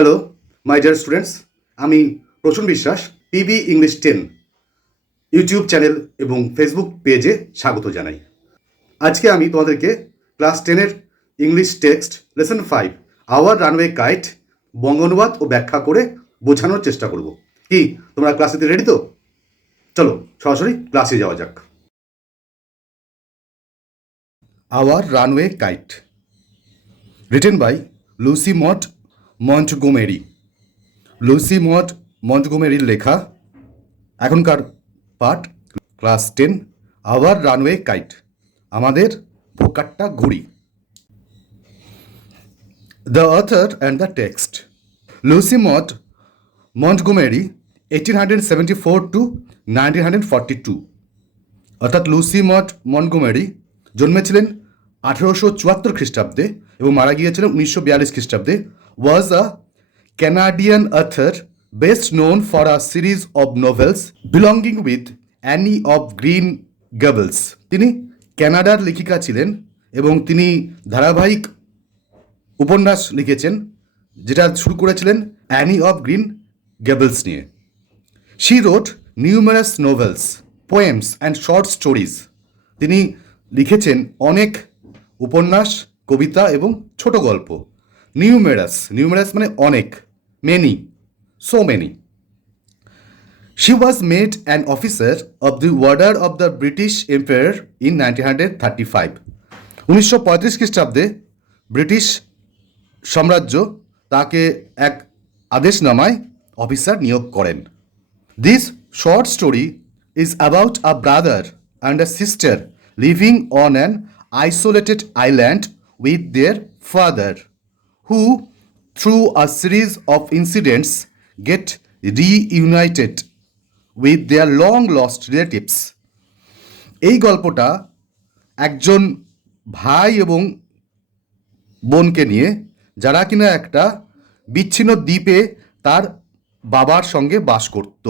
Hello my dear students, আমি Prasun Biswas PB English 10 YouTube channel এবং Facebook পেজে স্বাগত জানাই। আজকে আমি তোমাদেরকে ক্লাস 10-এর English text lesson 5 our runaway kite বঙ্গানুবাদ ও ব্যাখ্যা করে বোঝানোর চেষ্টা করব। কি তোমরা ক্লাসে রেডি তো? চলো সরাসরি ক্লাসে যাওয়া যাক। Our runaway kite, written by Lucy Maud Montgomery. Lucy Maud মন্টগোমেরির লেখা এখনকার পাঠ ক্লাস 10 আওয়ার রানওয়ে কাইট, আমাদের ভোকাট্টা ঘুড়ি। The author and the text. Lucy Maud Montgomery 1874 to 1942, অর্থাৎ লুসি মড মন্টগোমেরি জন্মেছিলেন 1874 খ্রিস্টাব্দে এবং মারা গিয়েছিলেন 1942 খ্রিস্টাব্দে। ওয়াজ আ Canadian author best known for a series of novels belonging with Anne of Green Gables. তিনি কানাডার লেখিকা ছিলেন এবং তিনি ধারাবাহিক উপন্যাস লিখেছেন যেটা শুরু করেছিলেন অ্যানি অফ গ্রিন গেবলস নিয়ে। She wrote numerous novels, poems and short stories. তিনি লিখেছেন অনেক উপন্যাস, কবিতা এবং ছোট গল্প। নিউমেরাস মানে অনেক, many, so many. She was made an officer of the Order of the British Empire in 1935. 1935 খ্রিস্টাব্দে ব্রিটিশ সাম্রাজ্য তাকে এক আদেশনামায় অফিসার নিয়োগ করেন। This short story is about a brother and a sister living on an isolated island with their father, who through a series of incidents get reunited with their long lost relatives. এই গল্পটা একজন ভাই এবং বোনকে নিয়ে, যারা কিনা একটা বিচ্ছিন্ন দ্বীপে তার বাবার সঙ্গে বাস করত।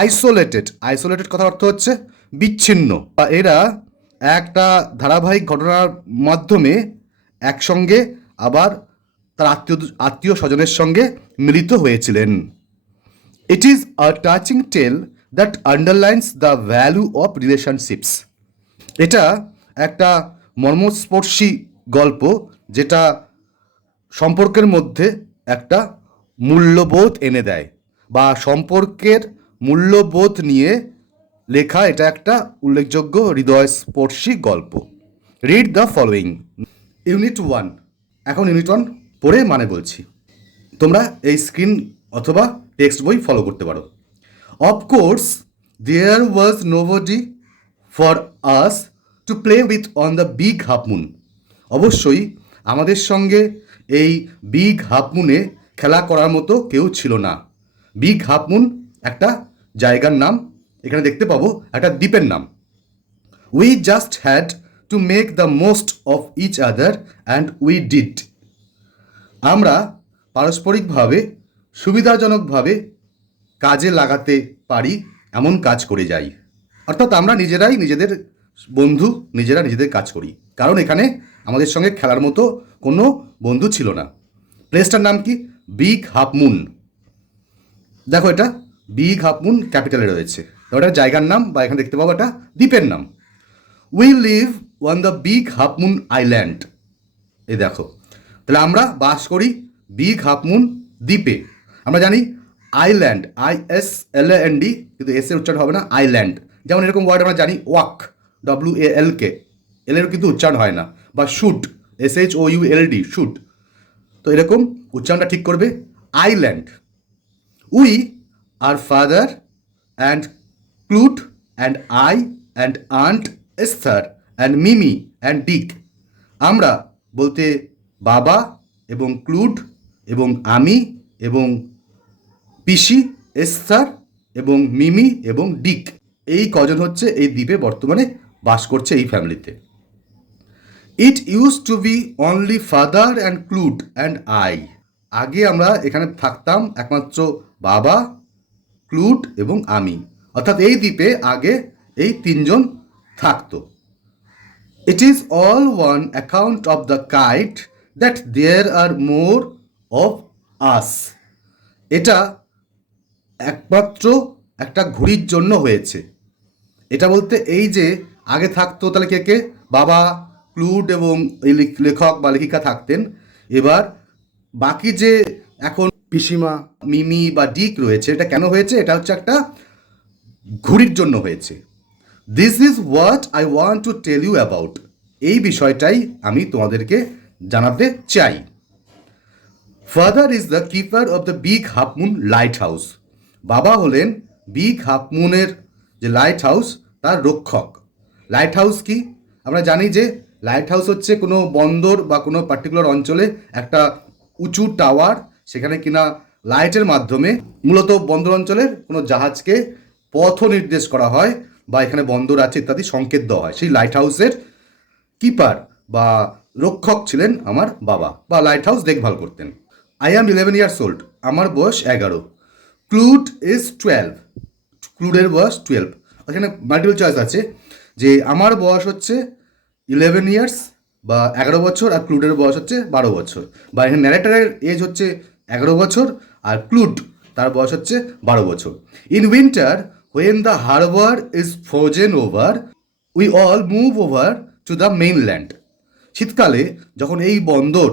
আইসোলেটেড কথার অর্থ হচ্ছে বিচ্ছিন্ন। এরা একটা ধারাবাহিক ঘটনার মাধ্যমে একসঙ্গে আবার তার আত্মীয় স্বজনের সঙ্গে মিলিত হয়েছিলেন। It is a touching tale that underlines the value of relationships. এটা একটা মর্মস্পর্শী গল্প যেটা সম্পর্কের মধ্যে একটা মূল্যবোধ এনে দেয়, বা সম্পর্কের মূল্যবোধ নিয়ে লেখা এটা একটা উল্লেখযোগ্য হৃদয়স্পর্শী গল্প। Read the following. ইউনিট 1। এখন ইউনিট 1 পড়ে মানে বলছি, তোমরা এই স্ক্রিন অথবা টেক্সট বই ফলো করতে পারো। Of course there was nobody for us to play with on the Big Half Moon. অবশ্যই আমাদের সঙ্গে এই বিগ হাফ মুনে খেলা করার মতো কেউ ছিল না। বিগ হাফ মুন একটা জায়গার নাম, এখানে দেখতে পাবো একটা দ্বীপের নাম। We just had to make the most of each other and we did. আমরা পারস্পরিকভাবে সুবিধাজনকভাবে কাজে লাগাতে পারি এমন কাজ করে যাই। অর্থাৎ আমরা নিজেরাই নিজেদের বন্ধু, নিজেরা নিজেদের কাজ করি, কারণ এখানে আমাদের সঙ্গে খেলার মতো কোনো বন্ধু ছিল না। প্লেসটার নাম কি? Big Half moon. দেখো এটা বিগ হাফ মুন ক্যাপিটালে রয়েছে, ওটা জায়গার নাম, বা এখানে দেখতে পাবো এটা দ্বীপের নাম। We live on the Big Half moon island. এই দেখো, তাহলে আমরা বাস করি বিগ হাফ মুন দ্বীপে। আমরা জানি আইল্যান্ড, ISLAND, কিন্তু এস এর উচ্চারণ হবে না, আইল্যান্ড। যেমন এরকম ওয়ার্ড আমরা জানি ওয়াক, WALK, এলের কিন্তু উচ্চারণ হয় না, বা শুট, SHOULD, শুট। তো এরকম উচ্চারণটা ঠিক করবে, island. We are father and Claude and I and aunt Esther and Mimi and Dick. আমরা বলতে বাবা এবং ক্লুড এবং আমি এবং পিসি, এস্থার এবং মিমি এবং ডিক, এই কজন হচ্ছে এই দ্বীপে বর্তমানে বাস করছে এই ফ্যামিলিতে। It used to be only father and Claude and I. আগে আমরা এখানে থাকতাম একমাত্র বাবা, ক্লুড এবং আমি, অর্থাৎ এই দ্বীপে আগে এই তিনজন থাকতো। It is all one account of the kite that there are more of us. এটা একমাত্র একটা ঘুড়ির জন্য হয়েছে। এটা বলতে এই যে আগে থাকতো তাহলে কে কে, বাবা, ক্লুড এবং এই লেখক বা লেখিকা থাকতেন। এবার বাকি যে এখন পিসিমা, মিমি বা ডিক রয়েছে, এটা কেন হয়েছে? এটা হচ্ছে একটা ঘুড়ির জন্য হয়েছে। This is what I want to tell you about. এই বিষয়টাই আমি তোমাদেরকে জানাতে চাই। Father is the keeper of the Big Half Moon light house. বাবা হলেন বিগ হাফ মুনের যে লাইট হাউস তার রক্ষক। লাইট হাউস কি? আমরা জানি যে লাইট হাউস হচ্ছে কোনো বন্দর বা কোনো পার্টিকুলার অঞ্চলে একটা উঁচু টাওয়ার, সেখানে কিনা লাইটের মাধ্যমে মূলত বন্দর অঞ্চলের কোনো জাহাজকে পথ নির্দেশ করা হয় বা এখানে বন্দর আছে ইত্যাদি সংকেত দেওয়া হয়। সেই লাইট হাউসের কিপার বা রক্ষক ছিলেন আমার বাবা, বা লাইট হাউস দেখভাল করতেন। I am 11 years old. আমার বয়স 11। ক্লুড ইজ 12। ক্লুডের বয়স 12। এখানে মাল্টিপল চয়েস আছে যে আমার বয়স হচ্ছে 11 ইয়ার্স বা 11 বছর, আর ক্লুডের বয়স হচ্ছে 12 বছর। বা এখানে ন্যারেটারের এজ হচ্ছে 11 বছর আর ক্লুড তার বয়স হচ্ছে 12 বছর। In winter when the harbour is frozen over we all move over to the mainland. শীতকালে যখন এই বন্দর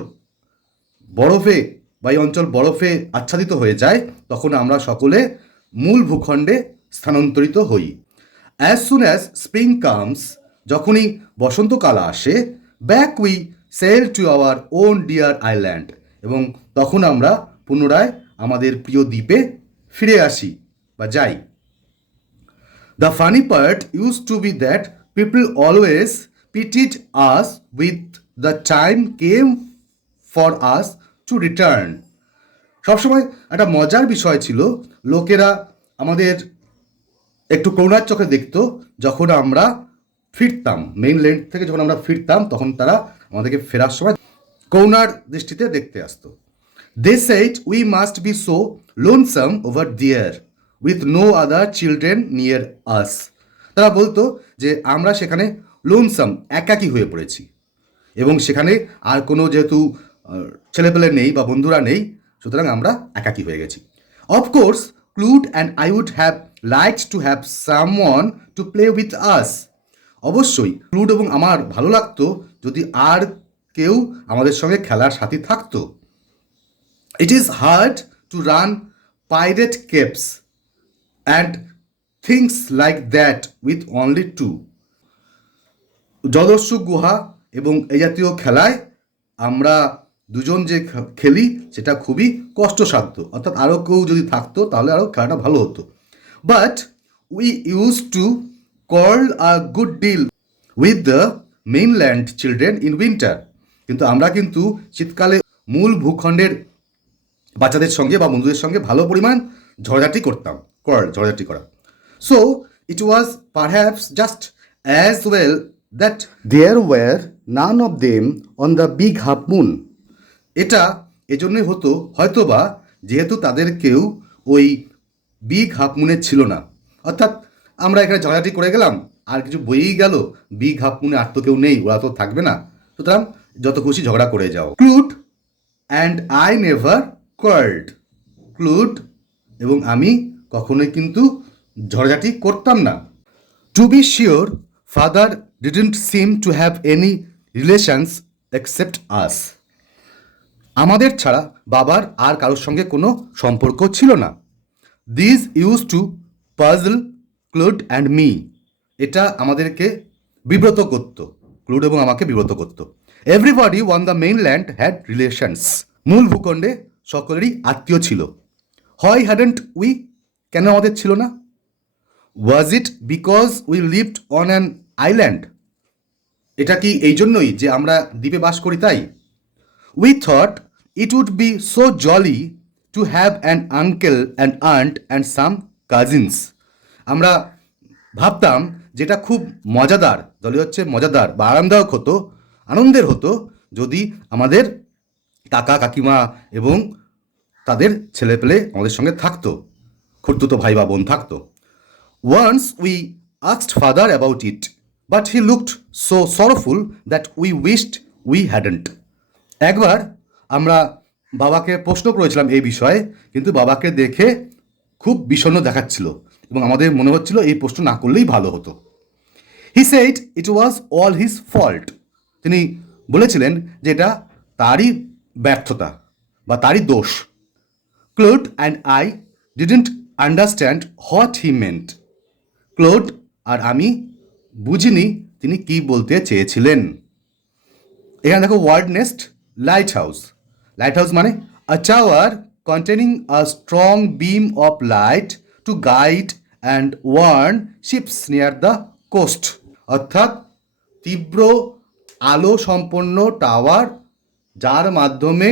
বরফে বা এই অঞ্চল বরফে আচ্ছাদিত হয়ে যায়, তখন আমরা সকলে মূল ভূখণ্ডে স্থানান্তরিত হই। As soon as spring comes, যখনই বসন্তকাল আসে, back we sail to our own dear island, এবং তখন আমরা পুনরায় আমাদের প্রিয় দ্বীপে ফিরে আসি বা যাই। The funny part used to be that people always pitied us with the time came for us to return. সবসময় একটা মজার বিষয় ছিল, লোকেরা আমাদের একটু করুণার চোখে দেখতো যখন আমরা ফিরতাম মেইনল্যান্ড থেকে। যখন আমরা ফিরতাম তখন তারা আমাদেরকে ফেরার সময় করুণার দৃষ্টিতে দেখতে আসতো। They said we must be so lonesome over there with no other children near us. তারা বলতো যে আমরা সেখানে লোনসাম, একাকী হয়ে পড়েছি, এবং সেখানে আর কোনো যেহেতু ছেলেপেলে নেই বা বন্ধুরা নেই, সুতরাং আমরা একাকী হয়ে গেছি। Of course Claude and I would have liked to have someone to play with us. অবশ্যই ক্লুড এবং আমার ভালো লাগতো যদি আর কেউ আমাদের সঙ্গে খেলার সাথী থাকতো। It is hard to run pirate caves and things like that with only two. জলদস্যু গুহা এবং এই জাতীয় খেলায় আমরা দুজন যে খেলি সেটা খুবই কষ্টসাধ্য, অর্থাৎ আরও কেউ যদি থাকতো তাহলে আরও খেলাটা ভালো হতো। But we use to call a good deal with the mainland children in winter. কিন্তু আমরা কিন্তু শীতকালে মূল ভূখণ্ডের বাচ্চাদের সঙ্গে বা বন্ধুদের সঙ্গে ভালো পরিমাণ ঝগড়াঝাটি করতাম, ঝগড়াঝাটি করা। So it was perhaps just as well that there were none of them on the Big Half Moon. এটা এজন্যই হতো হয়তোবা যেহেতু তাদের কেউ ওই বিগ হাফ মুনে ছিল না। অর্থাৎ আমরা এখানে ঝগড়াঝাটি করে গেলাম, আর কিছু বইয়েই গেল, বিগ হাফ মুনে আর তো কেউ নেই, ওরা তো থাকবে না, সুতরাং যত খুশি ঝগড়া করে যাও। Claude and I never quarrelled. Claude এবং আমি কখনোই কিন্তু ঝগড়াঝাটি করতাম না। To be sure father didn't seem to have any relations except us. আমাদের ছাড়া বাবার আর কারোর সঙ্গে কোনো সম্পর্ক ছিল না। This used to puzzle Claude and me. এটা আমাদেরকে বিব্রত করতো, ক্লুড এবং আমাকে বিব্রত করতো। Everybody on the mainland had relations. মূল ভূখণ্ডে সকলেরই আত্মীয় ছিল। Why hadn't we? কেন আমাদের ছিল না? Was it because we lived on an island? এটা কি এই জন্যই যে আমরা দ্বীপে বাস করি তাই? We thought it would be so jolly to have an uncle and aunt and some cousins. আমরা ভাবতাম যেটা খুব মজাদার, দলে হচ্ছে মজাদার বা আরামদায়ক হতো, আনন্দের হতো যদি আমাদের কাকা কাকিমা এবং তাদের ছেলেপেলে আমাদের সঙ্গে থাকতো, খুড়তুতো ভাই বা বোন থাকতো। Once we asked father about it, but he looked so sorrowful that we wished we hadn't. একবার আমরা বাবাকে প্রশ্ন করেছিলাম এই বিষয়ে, কিন্তু বাবাকে দেখে খুব বিষণ্ণ দেখাচ্ছিল এবং আমাদের মনে হচ্ছিল এই প্রশ্ন না করলেই ভালো হতো। He said it was all his fault. তিনি বলেছিলেন যে এটা তারই ব্যর্থতা বা তারই দোষ। Claude and I didn't understand what he meant. Claude আর আমি বুঝিনি তিনি কি বলতে চেয়েছিলেন। এখানে দেখো word next, lighthouse. Lighthouse মানে a tower containing a strong beam of light to guide and warn ships near the coast. অর্থাৎ তীব্র আলো সম্পন্ন টাওয়ার, যার মাধ্যমে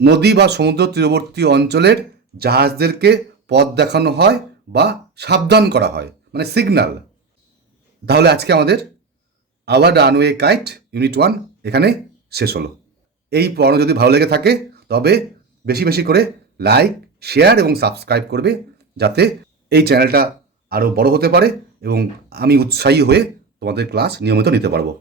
নদী বা সমুদ্র তীরবর্তী অঞ্চলের জাহাজদেরকে পথ দেখানো হয় বা সাবধান করা হয়, মানে সিগন্যাল। তাহলে আজকে আমাদের আওয়ার রানওয়ে কাইট ইউনিট 1 এখানে শেষ হলো। এই পড়ানো যদি ভালো লেগে থাকে তবে বেশি বেশি করে লাইক, শেয়ার এবং সাবস্ক্রাইব করবে, যাতে এই চ্যানেলটা আরও বড় হতে পারে এবং আমি উৎসাহী হয়ে তোমাদের ক্লাস নিয়মিত নিতে পারবো।